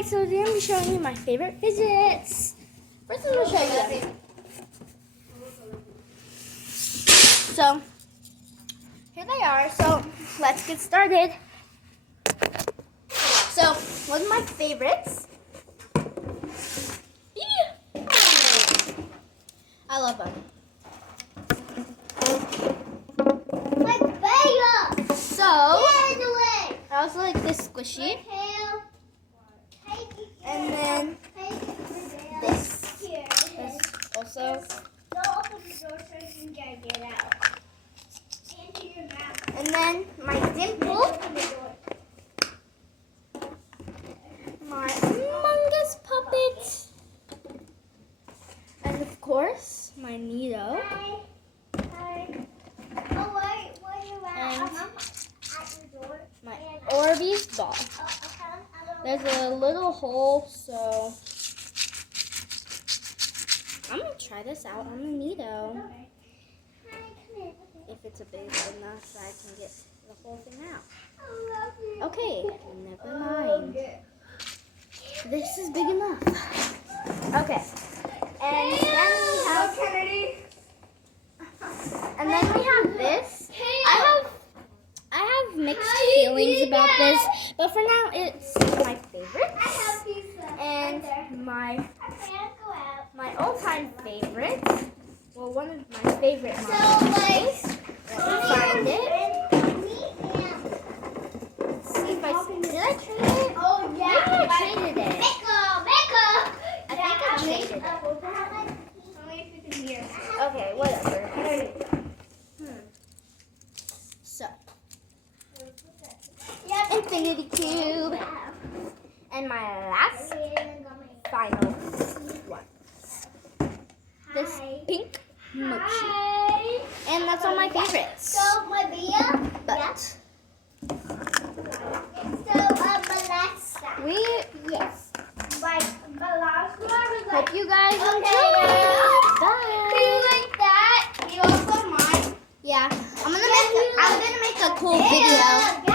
Alright, so today I'm going to be showing you my favorite fidgets. First I'm going to show you them. So, here they are. So, let's get started. So, one of my favorites. I love them. So, I also like this squishy. And then this also. And then my dimple. My humongous puppet. And of course, my Neato. And my Orbeez ball. There's a little hole, so I'm going to try this out on the Neato. If it's a big enough that I can get the whole thing out. Okay, never mind. This is big enough. Okay. And then we have this. I have mixed feelings about this, but for now it's my favorite. And my all-time favorite. Well, one of my favorite movies. Let me find it. Let's see if did I trade it? Oh yeah. Maybe I traded it. I think I traded it. Okay, whatever. So, Infinity Cube. And my last, final one. This pink mochi. And that's all my favorites. But hope you guys enjoy. Bye. Do you like that? You also mine? Yeah, I'm gonna make a cool video.